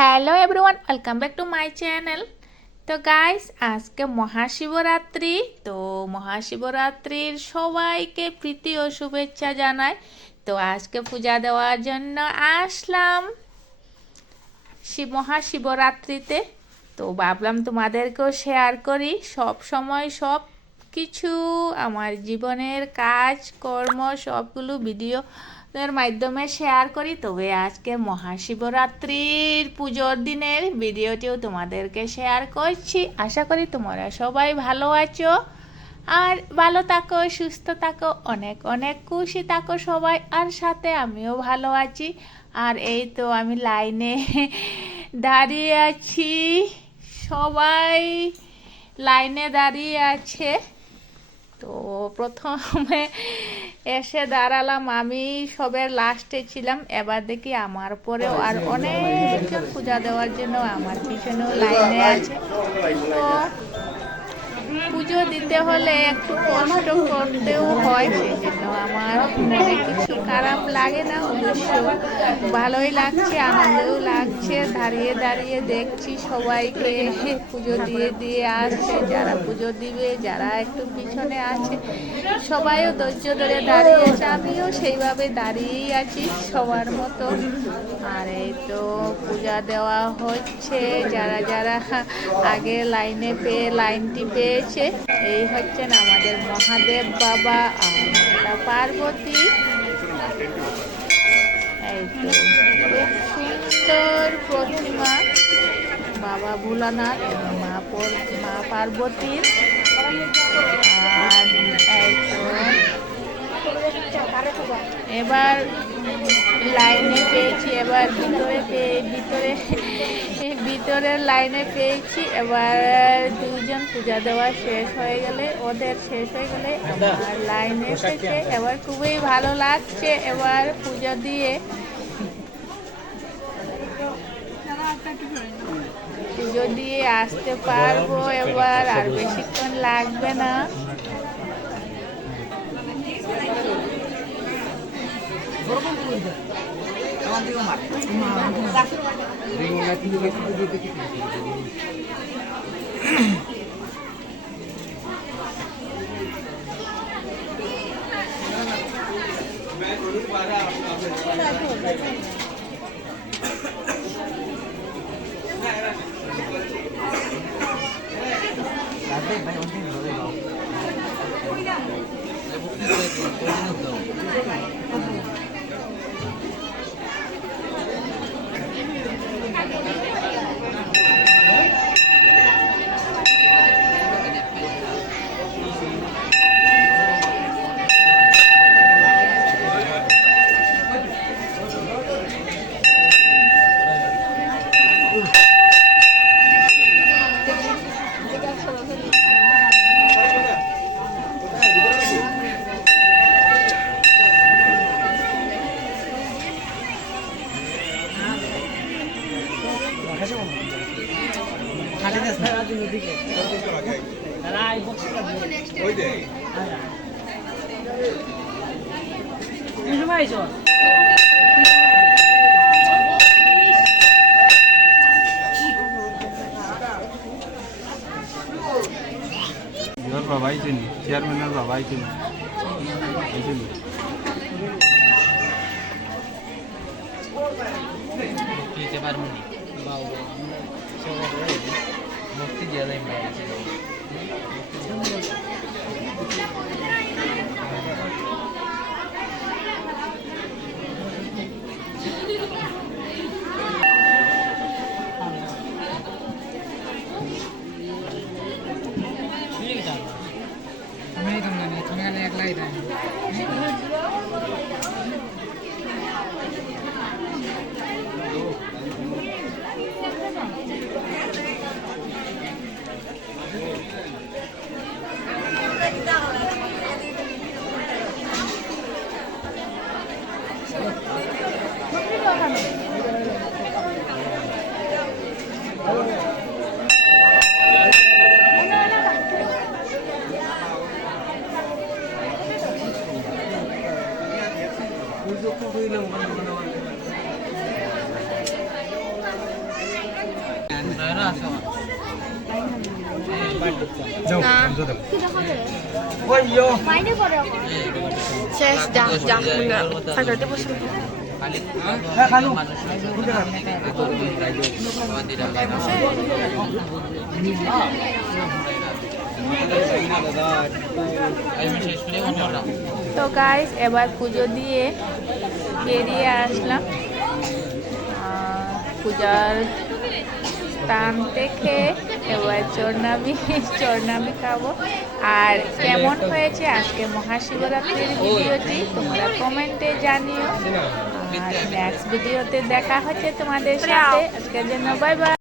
Hello everyone, welcome back to my channel. তো guys, আজকে মহাশিবরাত্রি। তো মহাশিবরাত্রির সবাইকে প্রীতি ও শুভেচ্ছা জানাই। তো আজকে পূজা দেওয়ার জন্য আসলাম মহাশিবরাত্রিতে। তো ভাবলাম তোমাদেরকেও শেয়ার করি সব সময় সব কিছু, আমার জীবনের কাজ কর্ম সবগুলো ভিডিও এর মাধ্যমে শেয়ার করি। তবে আজকে মহাশিবরাত্রির পুজোর দিনের ভিডিওটিও তোমাদেরকে শেয়ার করছি। আশা করি তোমরা সবাই ভালো আছো আর ভালো থাকো, সুস্থ থাকো, অনেক অনেক খুশি থাকো সবাই। আর সাথে আমিও ভালো আছি। আর এই তো আমি লাইনে দাঁড়িয়ে আছি, সবাই লাইনে দাঁড়িয়ে আছে। তো প্রথমে এসে দাঁড়ালাম, আমি সবের লাস্টে ছিলাম। এবার দেখি আমার পরেও আর অনেকজন পূজা দেওয়ার জন্য আমার পিছনেও লাইনে আছে। তো পুজো দিতে হলে একটু কষ্ট করতেও হয়, সেই জন্য আমার মনে কিছু খারাপ লাগে না, অবশ্য ভালোই লাগছে, আনন্দও লাগছে। দাঁড়িয়ে দাঁড়িয়ে দেখছি সবাইকে পুজো দিয়ে দিয়ে আসছে, যারা পুজো দিবে, যারা একটু পিছনে আছে, সবাইও ধৈর্য ধরে দাঁড়িয়েছে, আমিও সেইভাবে দাঁড়িয়েই আছি সবার মতো। আর এই তো পূজা দেওয়া হচ্ছে, যারা যারা আগে লাইনটি পেয়েছে, এই হচ্ছেন আমাদের মহাদেব বাবা আর মাতা পার্বতী। এই তো খুব সুন্দর প্রতিমা বাবা ভোলানাথ এবং মা পার্বতীর। আর এই তো এবার লাইনে পেয়েছি, এবার ভিতরের লাইনে পেয়েছি। এবার দুজন পূজা দেওয়া শেষ হয়ে গেলে, ওদের শেষ হয়ে গেলে আমার লাইন এসেছে। এবার খুবই ভালো লাগছে এবার পুজো দিয়ে। পুজো দিয়ে আসতে পারবো এবার, আর বেশিক্ষণ লাগবে না। বাবাই চিনি, চেয়ারম্যানের বাবাই চিনি। মুক্তি দিয়ে দেয় শেষ যা যা ফাইটাতে বসে তো গাইস এবার পুজো দিয়ে বেরিয়ে আসলাম পূজার স্থান থেকে। এবার চরনামি খাবো। আর কেমন হয়েছে আজকে মহাশিবরাত্রির ভিডিওটি তোমরা কমেন্টে জানিও। আর নেক্সট ভিডিওতে দেখা হচ্ছে তোমাদের সাথে। আজকের জন্য বাই বাই।